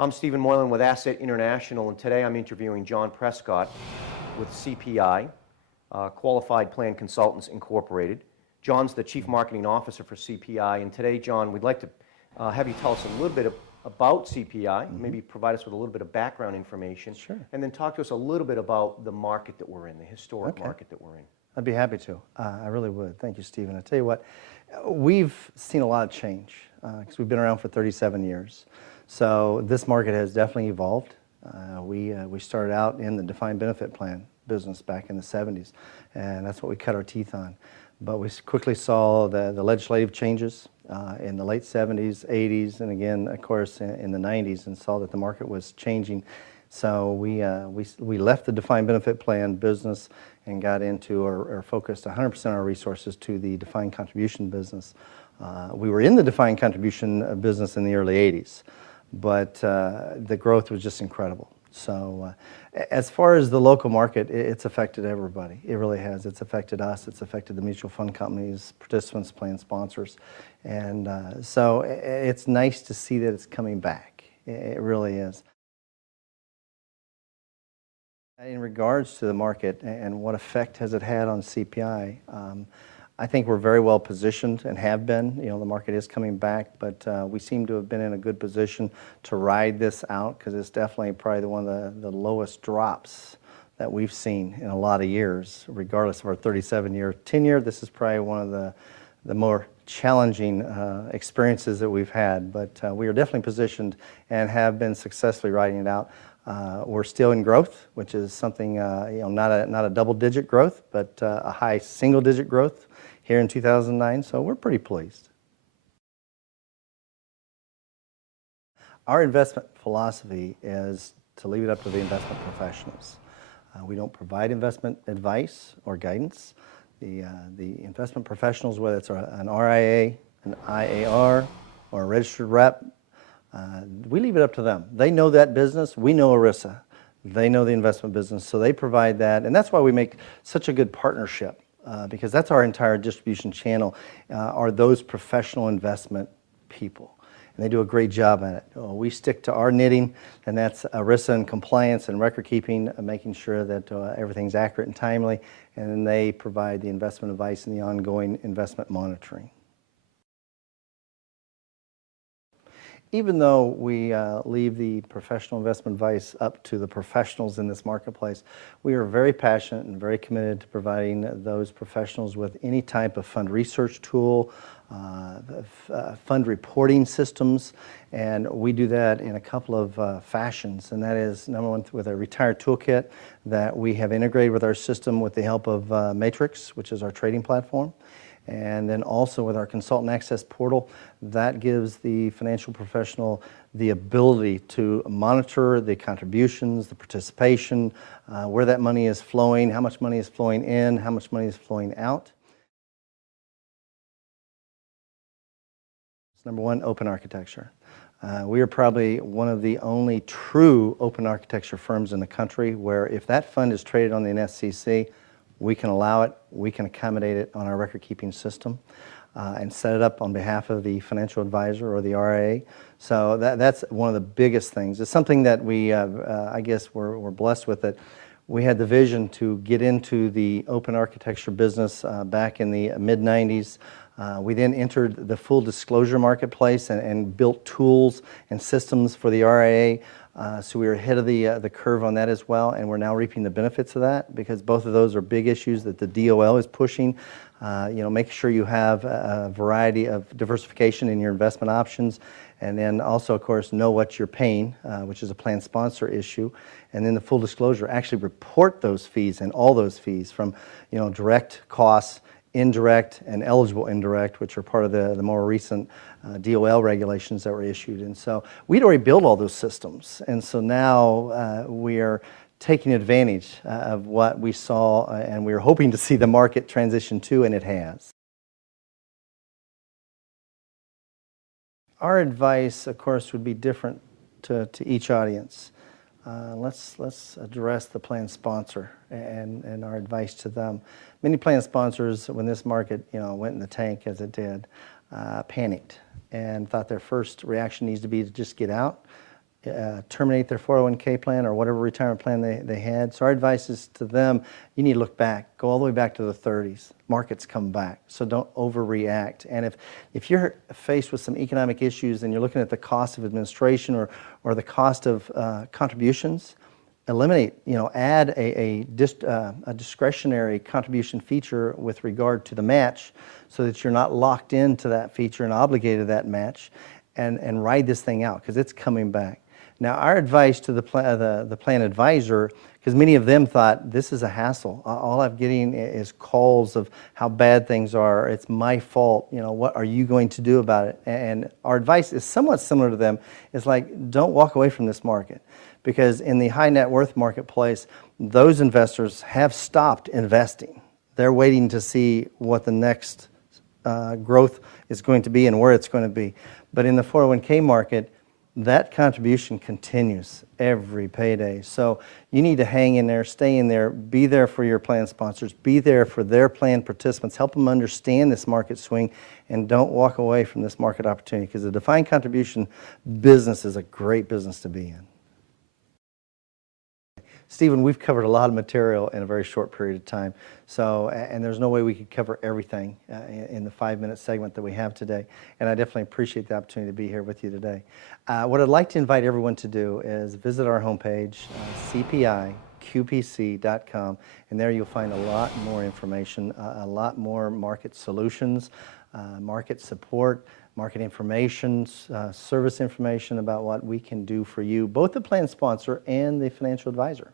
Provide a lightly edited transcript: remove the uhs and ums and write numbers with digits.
I'm Stephen Moylan with Asset International, and today I'm interviewing Jon Prescott with CPI Qualified Plan Consultants Incorporated. John's the Chief Marketing Officer for CPI, and today, John, we'd like to have you tell us a little bit about CPI, maybe provide us with a little bit of background information, and then talk to us a little bit about the market that we're in, the historic market that we're in. I'd be happy to. I really would. Thank you, Stephen. I tell you what, we've seen a lot of change because we've been around for 37 years. So this market has definitely evolved. We started out in the defined benefit plan business back in the 70s, and that's what we cut our teeth on. But we quickly saw the legislative changes in the late 70s, 80s, and again, of course, in the 90s, and saw that the market was changing. So we left the defined benefit plan business and got into or focused 100% of our resources to the defined contribution business. We were in the defined contribution business in the early 80s, but the growth was just incredible. So as far as the local market, it's affected everybody. It really has. It's affected us. It's affected the mutual fund companies, participants, plan sponsors. And so it's nice to see that it's coming back. It really is. In regards to the market and what effect has it had on CPI, I think we're very well positioned and have been. You know, the market is coming back, but we seem to have been in a good position to ride this out because it's definitely probably one of the lowest drops that we've seen in a lot of years, regardless of our 37-year tenure. This is probably one of the more challenging experiences that we've had, but we are definitely positioned and have been successfully riding it out. We're still in growth, which is something, not a double-digit growth, but a high single-digit growth here in 2009, so we're pretty pleased. Our investment philosophy is to leave it up to the investment professionals. We don't provide investment advice or guidance. The investment professionals, whether it's an RIA, an IAR, or a registered rep, we leave it up to them. They know that business. We know ERISA. They know the investment business, so they provide that. And that's why we make such a good partnership, because that's our entire distribution channel, are those professional investment people. And they do a great job at it. We stick to our knitting, and that's ERISA and compliance and record keeping, making sure that everything's accurate and timely. And then they provide the investment advice and the ongoing investment monitoring. Even though we leave the professional investment advice up to the professionals in this marketplace, we are very passionate and very committed to providing those professionals with any type of fund research tool, fund reporting systems, and we do that in a couple of fashions, and that is, number one, with a retired toolkit that we have integrated with our system with the help of Matrix, which is our trading platform. And then also with our consultant access portal, that gives the financial professional the ability to monitor the contributions, the participation, where that money is flowing, how much money is flowing in, how much money is flowing out. Number one, open architecture. We are probably one of the only true open architecture firms in the country where if that fund is traded on the NSCC, we can allow it, we can accommodate it on our record-keeping system and set it up on behalf of the financial advisor or the RIA. So that's one of the biggest things. It's something that we, I guess, we're blessed with it. We had the vision to get into the open architecture business back in the mid-90s. We then entered the full disclosure marketplace and built tools and systems for the RIA. So we were ahead of the curve on that as well, and we're now reaping the benefits of that because both of those are big issues that the DOL is pushing. Making sure you have a variety of diversification in your investment options, and then also, of course, know what you're paying, which is a plan sponsor issue, and then the full disclosure, actually report those fees and all those fees from, direct costs, indirect and eligible indirect, which are part of the more recent DOL regulations that were issued. And so we'd already built all those systems. And so now we are taking advantage of what we saw and we were hoping to see the market transition to, and it has. Our advice, of course, would be different to each audience. Let's address the plan sponsor and our advice to them. Many plan sponsors, when this market went in the tank as it did, panicked and thought their first reaction needs to be to just get out. terminate their 401k plan or whatever retirement plan they had. So our advice is to them, you need to look back, go all the way back to the 30s. Markets come back, so don't overreact. And if you're faced with some economic issues and you're looking at the cost of administration or the cost of contributions, eliminate, add a discretionary contribution feature with regard to the match so that you're not locked into that feature and obligated to that match, and ride this thing out because it's coming back. Now, our advice to the plan advisor, because many of them thought this is a hassle. All I'm getting is calls of how bad things are. It's my fault. What are you going to do about it? And our advice is somewhat similar to them. It's like, don't walk away from this market, because in the high net worth marketplace, those investors have stopped investing. They're waiting to see what the next growth is going to be and where it's going to be. But in the 401k market, that contribution continues every payday. So you need to hang in there, stay in there, be there for your plan sponsors, be there for their plan participants, help them understand this market swing, and don't walk away from this market opportunity, because the defined contribution business is a great business to be in. Stephen, we've covered a lot of material in a very short period of time, and there's no way we could cover everything in the 5-minute segment that we have today, and I definitely appreciate the opportunity to be here with you today. What I'd like to invite everyone to do is visit our homepage, cpiqpc.com, and there you'll find a lot more information, a lot more market solutions, market support, market information, service information about what we can do for you, both the plan sponsor and the financial advisor.